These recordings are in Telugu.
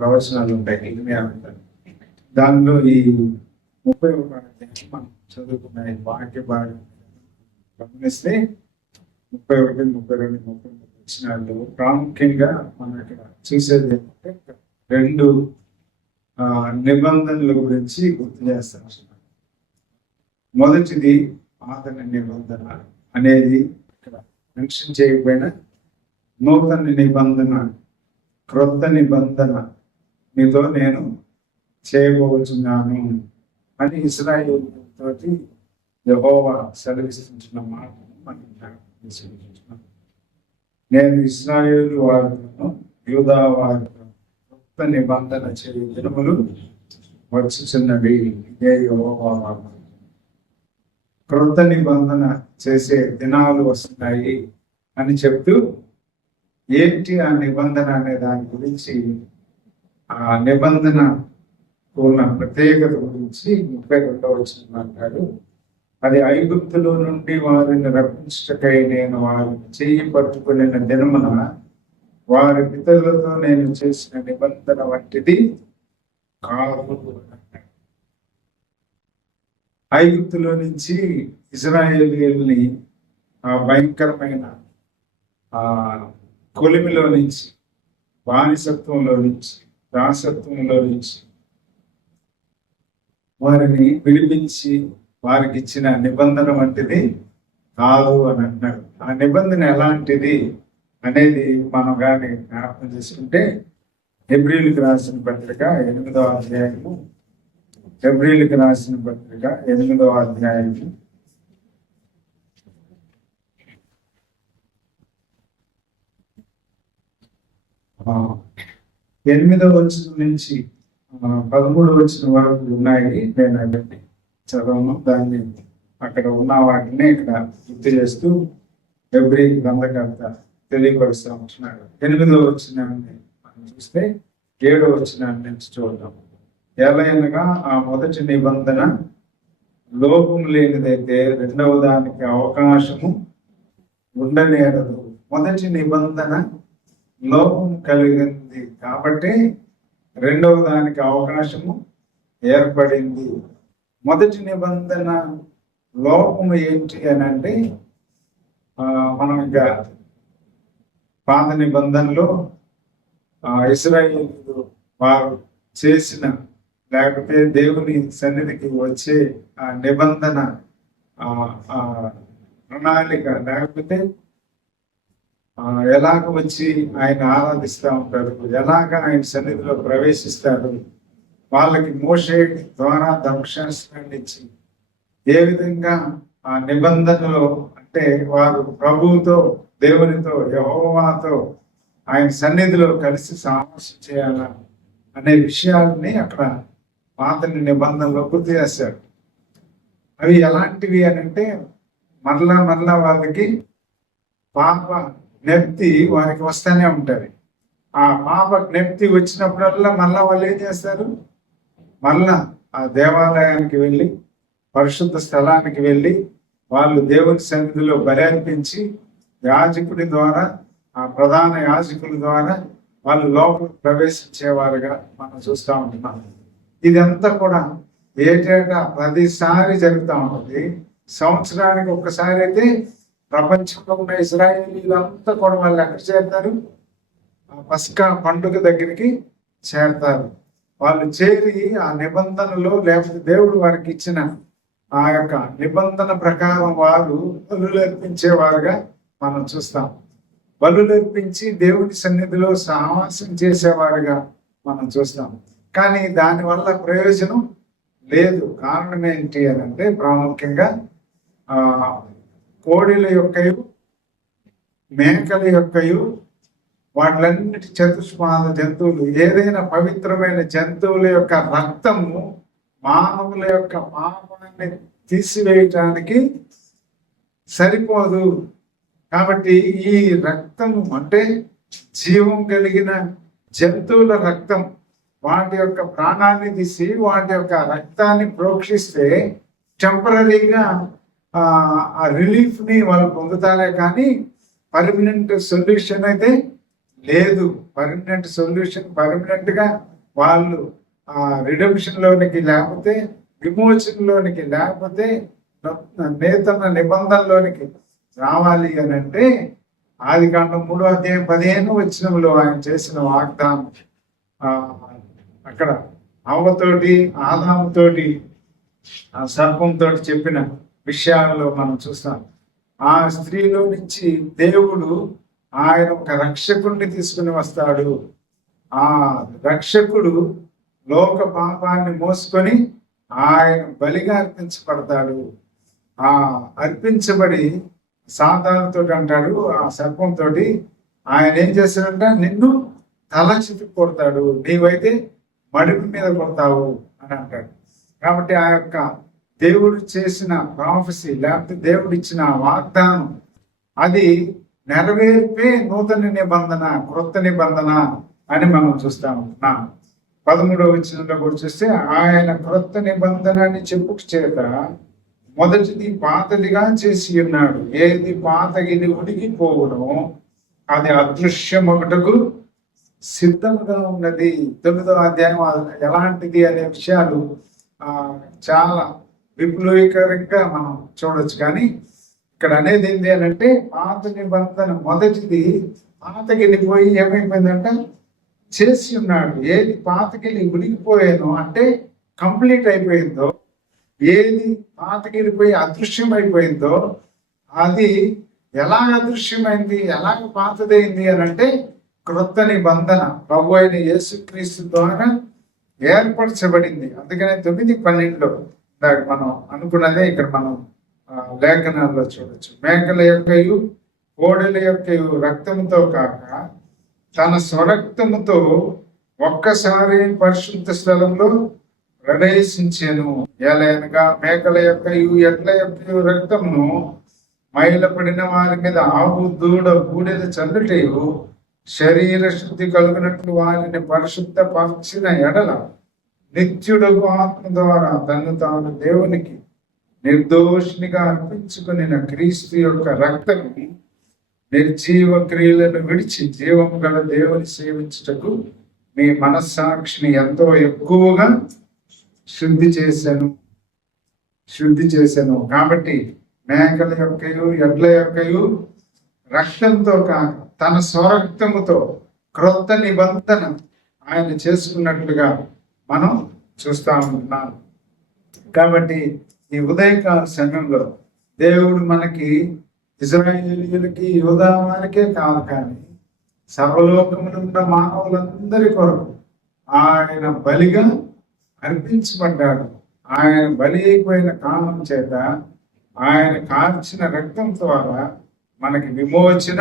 ప్రవచనాలు ఉంటాయి. ఇర్మియా అంటారు. దానిలో ఈ 31వ అధ్యాయం మనం చదువుకున్న ఈ వాక్య భాగం గమనిస్తే 31, 32, 33 వచనాలు ప్రాముఖ్యంగా మనం ఇక్కడ చూసేది ఏంటంటే 2 నిబంధనల గురించి గుర్తు చేస్తాం. మొదటిది పాత నిబంధన అనేది ఇక్కడ మెన్షన్ చేయకపోయినా నూతన నిబంధన, క్రొత్త నిబంధన మీతో నేను చేయబోతున్నాను అని ఇశ్రాయేలు తోటి యెహోవా సెలవిస్తున్న మాటను మనం జ్ఞాపకం. నేను ఇశ్రాయేలు వారితో యూదా వారితో కొత్త నిబంధన చేయు దినములు వచ్చుచున్నవి. ఇదే యెహోవా వాక్కు. క్రొత్త నిబంధన చేసే దినాలు వస్తున్నాయి అని చెప్తూ ఏంటి ఆ నిబంధన అనే దాని గురించి, ఆ నిబంధన ఉన్న ప్రత్యేకత గురించి 32వ వచనం అంటాడు. అది ఐగుప్తులో నుండి వారిని రప్పించటకై నేను వారిని చెయ్యి పట్టుకునే దినమున వారి పితరులతో నేను చేసిన నిబంధన వంటిది కాదు. ఐగుప్తులో నుంచి ఇశ్రాయేలీయుల్ని ఆ భయంకరమైన ఆ కొలిమిలో నుంచి, బానిసత్వంలో నుంచి, దాసత్వంలో నుంచి వారిని విడిపించి వారికి ఇచ్చిన నిబంధన వంటిది కాదు అని అంటున్నాడు. ఆ నిబంధన ఎలాంటిది అనేది మనం కానీ జ్ఞాపకం చేసుకుంటే హెబ్రీయులకు రాసిన పత్రిక 8వ అధ్యాయము, హెబ్రీయులకు రాసిన పత్రిక 8వ అధ్యాయము 8వ వచనం నుంచి 13వ వచనం వరకు ఉన్నాయి. నేను అవన్నీ చదవను, దాన్ని అక్కడ ఉన్న వాటిని ఇక్కడ గుర్తు చేస్తూ హెబ్రీ గ్రంథకర్త తెలియపరుస్తూ ఉంటున్నాడు. 8వ వచనాన్ని మనం చూస్తే 7వ వచనాన్ని నుంచి చూద్దాం. ఎలాగనగా ఆ మొదటి నిబంధన లోపం లేనిదైతే రెండవ దానికి అవకాశము ఉండనేరదు. మొదటి నిబంధన లోపం కలిగింది కాబట్టి రెండవ దానికి అవకాశము ఏర్పడింది. మొదటి నిబంధన లోపము ఏంటి అని అంటే, మనం ఇంకా పాత నిబంధనలో ఇశ్రాయేలీయులు వారు చేసిన, లేకపోతే దేవుని సన్నిధికి వచ్చే ఆ నిబంధన ప్రణాళిక, లేకపోతే ఎలాగ వచ్చి ఆయన ఆరాధిస్తూ ఉంటారు, ఎలాగ ఆయన సన్నిధిలో ప్రవేశిస్తారు, వాళ్ళకి మోషే ద్వారా ధర్మశాస్త్రాన్ని ఇచ్చి ఏ విధంగా ఆ నిబంధనలో అంటే వారు ప్రభువుతో, దేవునితో, యెహోవాతో ఆయన సన్నిధిలో కలిసి సామరస్యం చేయాలా అనే విషయాలని అక్కడ పాత నిబంధనలో గుర్తు చేశాడు. అవి ఎలాంటివి అని అంటే, మరలా వాళ్ళకి పాప జ్ఞప్తి వారికి వస్తూనే ఉంటుంది. ఆ పాప జ్ఞప్తి వచ్చినప్పుడల్లా మళ్ళా వాళ్ళు ఏం చేస్తారు, మళ్ళా ఆ దేవాలయానికి వెళ్ళి, పరిశుద్ధ స్థలానికి వెళ్ళి వాళ్ళు దేవుని సన్నిధిలో బలి అర్పించి యాజకుడి ద్వారా, ఆ ప్రధాన యాజకుల ద్వారా వాళ్ళు లోపల ప్రవేశించేవారుగా మనం చూస్తూ ఉంటున్నాం. ఇదంతా కూడా ఏటేటా ప్రతిసారి జరుగుతూ ఉంటుంది. సంవత్సరానికి ఒక్కసారి అయితే ప్రపంచంలో ఉన్న ఇశ్రాయేలీలంతా కూడా వాళ్ళు ఎక్కడ చేరుతారు, పస్కా పండుగ దగ్గరికి చేరతారు. వాళ్ళు చేరి ఆ నిబంధనలో, లేకపోతే దేవుడు వారికి ఇచ్చిన ఆ యొక్క నిబంధన ప్రకారం వారు బలులు అర్పించేవారుగా మనం చూస్తాం. బలులు అర్పించి దేవుడి సన్నిధిలో సహవాసం చేసేవారుగా మనం చూస్తాం. కానీ దానివల్ల ప్రయోజనం లేదు. కారణం ఏంటి అని అంటే, ప్రాముఖ్యంగా కోడిల యొక్కయు, మేకల యొక్కయు, వాటిలన్నిటి చతుష్పాద జంతువులు, ఏదైనా పవిత్రమైన జంతువుల యొక్క రక్తము మానవుల యొక్క పాపాన్ని తీసివేయటానికి సరిపోదు. కాబట్టి ఈ రక్తము అంటే జీవం కలిగిన జంతువుల రక్తం, వాటి యొక్క ప్రాణాన్ని తీసి వాటి యొక్క రక్తాన్ని ప్రోక్షిస్తే టెంపరీగా ఆ రిలీఫ్ ని వాళ్ళు పొందుతారే కానీ పర్మనెంట్ సొల్యూషన్ అయితే లేదు. పర్మనెంట్ గా వాళ్ళు ఆ రిడెంప్షన్ లోనికి లేకపోతే విమోచనలోనికి లేకపోతే నూతన నిబంధనలోనికి రావాలి అని అంటే ఆదికాండం 3:15 ఆయన చేసిన వాగ్దానం అక్కడ అవ్వతోటి ఆదాముతోటి ఆ సర్పంతో చెప్పిన విషయాల్లో మనం చూస్తాం. ఆ స్త్రీలో నుంచి దేవుడు ఆయన ఒక రక్షకుడిని తీసుకుని వస్తాడు. ఆ రక్షకుడు లోక పాపాన్ని మోసుకొని ఆయన బలిగా అర్పించబడతాడు. ఆ అర్పించబడి సాతానుతో అంటాడు, ఆ సర్పంతో ఆయన ఏం చేస్తాడంట, నిన్ను తల చితికి కొడతాడు, నీవైతే మడిమి మీద కొడతావు అని అంటాడు. కాబట్టి ఆ యొక్క దేవుడు చేసిన ప్రాఫెసీ లేకపోతే దేవుడు ఇచ్చిన వాగ్దానం అది నెరవేర్పే నూతన నిబంధన, క్రొత్త నిబంధన అని మనం చూస్తాము. 13వ వచనంలో కూడా చూస్తే ఆయన క్రొత్త నిబంధన అని చెప్పుకు చేత మొదటిది పాతదిగా చేసి ఉన్నాడు. ఏది పాతగిది ఉడిగిపోవునో అది అదృశ్యమొకటకు సిద్ధముగా ఉన్నది. 9వ అధ్యాయం ఎలాంటిది అనే విషయాలు చాలా విప్లవీకరంగా మనం చూడొచ్చు. కానీ ఇక్కడ అనేది ఏంటి అని అంటే పాత నిబంధన మొదటిది పాతగిలిపోయి ఏమైపోయిందంట, చేసి ఉన్నాడు. ఏది పాతగిలి ఉడికిపోయానో అంటే కంప్లీట్ అయిపోయిందో, ఏది పాతగిలిపోయి అదృశ్యం అయిపోయిందో అది ఎలాగ అదృశ్యమైంది, ఎలాగ పాతదైంది అని అంటే క్రొత్త నిబంధన ప్రభు అయిన యేసుక్రీస్తు ద్వారా ఏర్పరచబడింది. అందుకనే 9:12 మనం అనుకున్నదే ఇక్కడ మనం లేఖనాల్లో చూడొచ్చు. మేకల యొక్కయు కోడెల యొక్కయు రక్తముతో కాక తన స్వరక్తముతో ఒక్కసారి పరిశుద్ధ స్థలంలో ప్రవేశించాను. ఎలయనగా మేకల యొక్కయు ఎడ్ల యొక్కయు రక్తమును మైలపడిన వారి మీద ఆవు దూడ బూడిద చల్లుటయు శరీర శుద్ధి కలుగునట్లు వారిని పరిశుద్ధ పరచిన ఎడల నిత్యుడగు ఆత్మ ద్వారా తను తాను దేవునికి నిర్దోషినిగా అర్పించుకుని క్రీస్తు యొక్క రక్తం నిర్జీవ క్రియలను విడిచి జీవం గల దేవుని సేవించుటకు మీ మనస్సాక్షిని ఎంతో ఎక్కువగా శుద్ధి చేశాను. కాబట్టి మేకల యొక్కయు ఎడ్ల యొక్కయు రక్తంతో కాక తన స్వరక్తముతో క్రొత్త నిబంధన ఆయన చేసుకున్నట్లుగా మనం చూస్తా ఉంటున్నాం. కాబట్టి ఈ ఉదయకాల సమయంలో దేవుడు మనకి ఇజ్రాయేలీయులకి యూదా వారికే కాదు కానీ సర్వలోకములో ఉన్న మానవులందరి కొరకు ఆయన బలిగా అర్పించబడ్డాడు. ఆయన బలి అయిపోయిన కారణం చేత ఆయన కార్చిన రక్తం ద్వారా మనకి విమోచన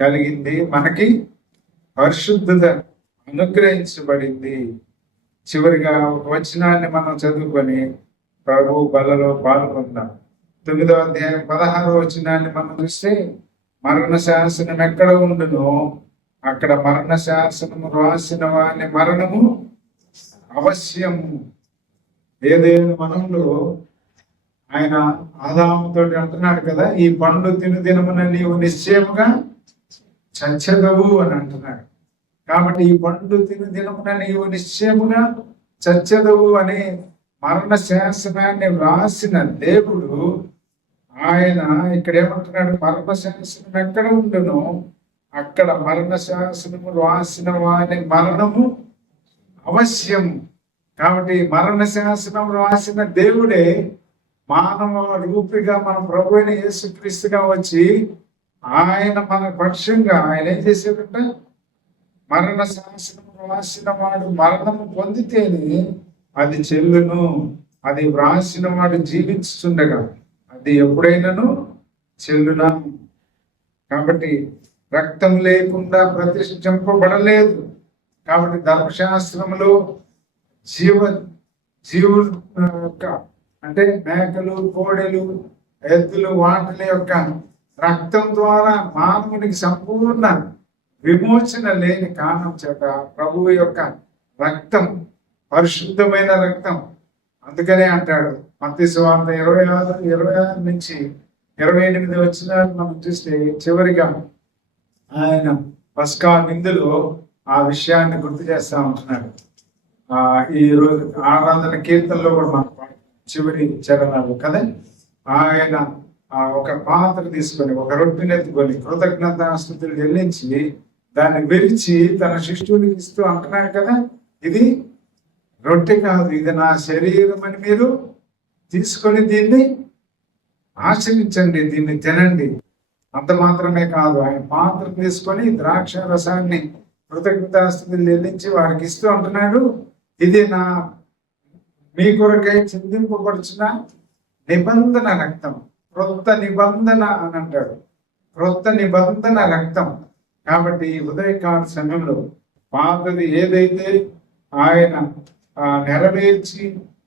కలిగింది, మనకి పరిశుద్ధత అనుగ్రహించబడింది. చివరిగా ఒక వచనాన్ని మనం చదువుకొని ప్రభు బలలో పాల్గొందాం. 9వ అధ్యాయం 16వ వచనాన్ని మనం చూస్తే మరణ శాసనం ఎక్కడ ఉండునో అక్కడ మరణ శాసనము రాసిన వాని మరణము అవశ్యము. ఏదైనా మనంలో ఆయన ఆదాముతో అంటున్నాడు కదా, ఈ పండు తినుదినమున నీవు నిశ్చయముగా చచ్చెదవు అని అంటున్నాడు. కాబట్టి ఈ పండు తినుదినమున నీవు నిశ్చయముగా చచ్చెదవు అనే మరణ శాసనాన్ని వ్రాసిన దేవుడు ఆయన ఇక్కడ ఏమంటున్నాడు, మరణ శాసనం ఎక్కడ ఉండునో అక్కడ మరణ శాసనము రాసిన వాని మరణము అవశ్యం. కాబట్టి మరణ శాసనం రాసిన దేవుడే మానవ రూపిగా మన ప్రభు అయిన యేసుక్రీస్తుగా వచ్చి ఆయన మన పక్షంగా ఆయన ఏం చేసేదంట, మరణ శాసనం రాసిన వాడు మరణము పొందితేనే అది చెల్లును, అది వ్రాసిన వాడు జీవించుతుండగా అది ఎప్పుడైనాను చెల్లునా. కాబట్టి రక్తం లేకుండా ప్రతిష్ఠింపబడలేదు. కాబట్టి ధర్మశాస్త్రంలో జీవుల యొక్క అంటే మేకలు కోడెలు ఎద్దులు వాటిల యొక్క రక్తం ద్వారా మానవునికి సంపూర్ణ విమోచన లేని కారణం చేత ప్రభువు యొక్క రక్తం పరిశుద్ధమైన రక్తం. అందుకనే అంటాడు మత్తయి సువార్త 26 నుంచి 28 వచ్చిన మనం చూస్తే చివరిగా ఆయన పస్కా విందులో ఆ విషయాన్ని గుర్తు చేస్తా ఉంటున్నాడు. ఈ రోజు ఆరాధన కీర్తనలో కూడా మనం చివరి చరణాలు కదా, ఆయన ఒక పాత్ర తీసుకొని ఒక రొట్టెని ఎత్తుకొని కృతజ్ఞతాస్తుతులు చెల్లించి దాన్ని విరిచి తన శిష్యుడికి ఇస్తూ అంటున్నాడు కదా, ఇది రొట్టె కాదు, ఇది నా శరీరం అని మీరు తీసుకొని దీన్ని ఆచరించండి, దీన్ని తినండి. అంత మాత్రమే కాదు, ఆయన పాత్ర తీసుకొని ద్రాక్ష రసాన్ని కృతజ్ఞతాస్తుతులు చెల్లించి వారికి ఇస్తూ అంటున్నాడు, ఇది నా మీ కొరకై చిందింపబడుచున్న నిబంధన రక్తం, క్రొత్త నిబంధన అని అంటాడు, క్రొత్త నిబంధన రక్తం. కాబట్టి ఉదయకాల సమయంలో పాతది ఏదైతే ఆయన నెరవేర్చి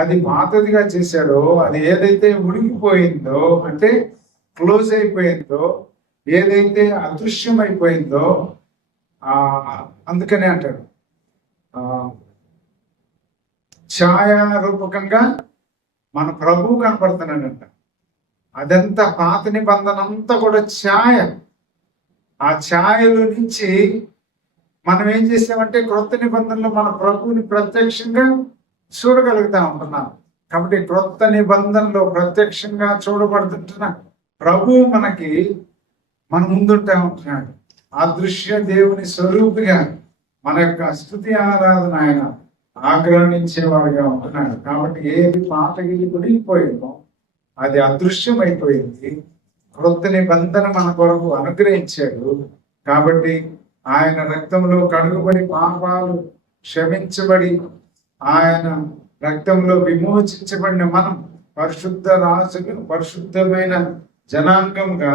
అది పాతదిగా చేశాడో, అది ఏదైతే ఉడికిపోయిందో అంటే క్లోజ్ అయిపోయిందో, ఏదైతే అదృశ్యమైపోయిందో, అందుకనే అంటాడు ఛాయారూపకంగా మన ప్రభువు కనపడుతున్నాడంట. అదంతా పాత నిబంధన అంతా కూడా ఛాయ. ఆ ఛాయలో నుంచి మనం ఏం చేసామంటే క్రొత్త నిబంధనలో మన ప్రభువుని ప్రత్యక్షంగా చూడగలుగుతా ఉంటున్నాం. కాబట్టి క్రొత్త నిబంధనలో ప్రత్యక్షంగా చూడబడుతుంటున్న ప్రభువు మన ముందుంటా ఉంటున్నాడు. ఆ దృశ్య దేవుని స్వరూపిగా మన యొక్క స్తుతి ఆరాధన ఆయన ఆగ్రహించేవాడుగా ఉంటున్నాడు. కాబట్టి ఏది పాతకి గుడిపోయిందో అది అదృశ్యమైపోయింది. క్రొత్త నిబంధన మన కొరకు అనుగ్రహించాడు. కాబట్టి ఆయన రక్తంలో కడుగుబడి పాపాలు క్షమించబడి ఆయన రక్తంలో విమోచించబడిన మనం పరిశుద్ధ రాజులు, పరిశుద్ధమైన జనాంగంగా,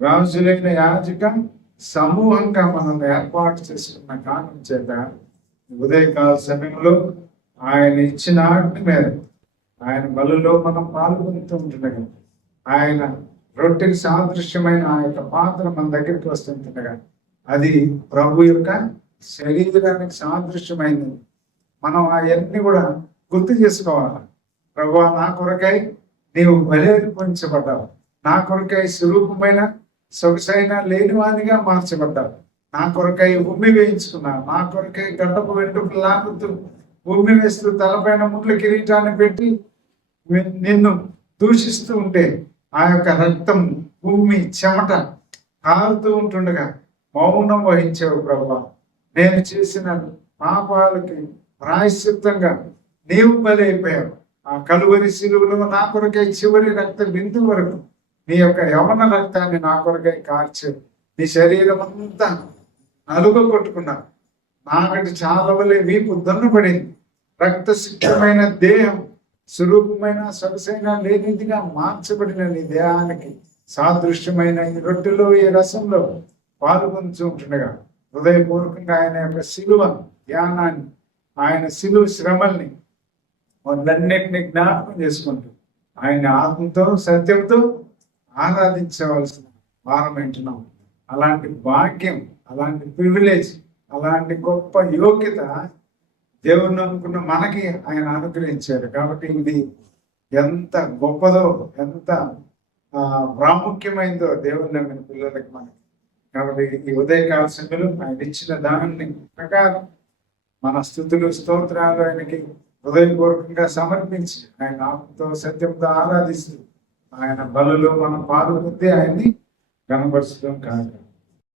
రాజులైన యాజక సమూహంగా మనం ఏర్పాటు చేసుకున్న కారణం చేత ఉదయకాల సమయంలో ఆయన ఇచ్చిన ఆజ్ఞ మీద ఆయన బలులో మనం పాల్గొంటూ ఉంటుండగా, ఆయన రొట్టెకి సాదృశ్యమైన ఆ యొక్క పాత్ర మన దగ్గరికి వస్తుంటుండగా అది ప్రభు యొక్క శరీరానికి సాదృశ్యమైనది. మనం అవన్నీ కూడా గుర్తు చేసుకోవాలి. ప్రభు, నా కొరకై నీవు బలిర్పించబడ్డావు, నా కొరకై స్వరూపమైన సొగసైన లేనివానిగా మార్చబడ్డావు, నా కొరకై ఉమ్మి వేయించుకున్నావు, నా కొరకై గడ్డపు వెంట్రుకలు లాగుతూ ఉమ్మి వేస్తూ తలపైన ముళ్ళ కిరీటాన్ని పెట్టి నిన్ను దూషిస్తూ ఉంటే ఆ యొక్క రక్తం ఉమ్మి చెమట కాలుతూ ఉంటుండగా మౌనం వహించావు ప్రభువా. నేను చేసిన పాపాలకి ప్రాయశ్చిత్తంగా నీవు బలి అయిపోయావు. ఆ కలువరి శిలువలో నా కొరకై చివరి రక్త బిందు వరకు నీ యొక్క యవన రక్తాన్ని నా కొరకై కార్చావు. నీ శరీరం అంతా నలుగ కొట్టుకున్నావు. నాగటి చాలవలే వీపు దన్నుపడింది. రక్త సిద్ధమైన దేహం స్వరూపమైన సొగసైన లేనిదిగా మార్చబడిన నీ దేహానికి సాదృశ్యమైన ఈ రొట్టెలో, ఈ రసంలో పాల్గొంటూ ఉంటుండగా హృదయపూర్వకంగా ఆయన యొక్క శిలువ ధ్యానాన్ని, ఆయన శిలువ శ్రమల్ని వాళ్ళన్నిటిని జ్ఞాపకం చేసుకుంటూ ఆయన ఆత్మతో సత్యంతో ఆరాధించవలసిన వారం వింటున్నాం. అలాంటి భాగ్యం, అలాంటి ప్రివిలేజ్, అలాంటి గొప్ప యోగ్యత దేవుణ్ణి అనుకున్న మనకి ఆయన అనుగ్రహించారు. కాబట్టి ఇది ఎంత గొప్పదో, ఎంత ప్రాముఖ్యమైందో దేవుని నమ్మిన పిల్లలకి మనకి. కాబట్టి ఈ ఉదయకాల సమయంలో ఆయన ఇచ్చిన దానాన్ని ప్రకారం మన స్తుతులు, స్తోత్రాలు ఆయనకి హృదయపూర్వకంగా సమర్పించి ఆయన ఆత్మతో సత్యంతో ఆరాధిస్తూ ఆయన బలులో మనం పాల్గొంటే ఆయన్ని కనపరచడం కాదు.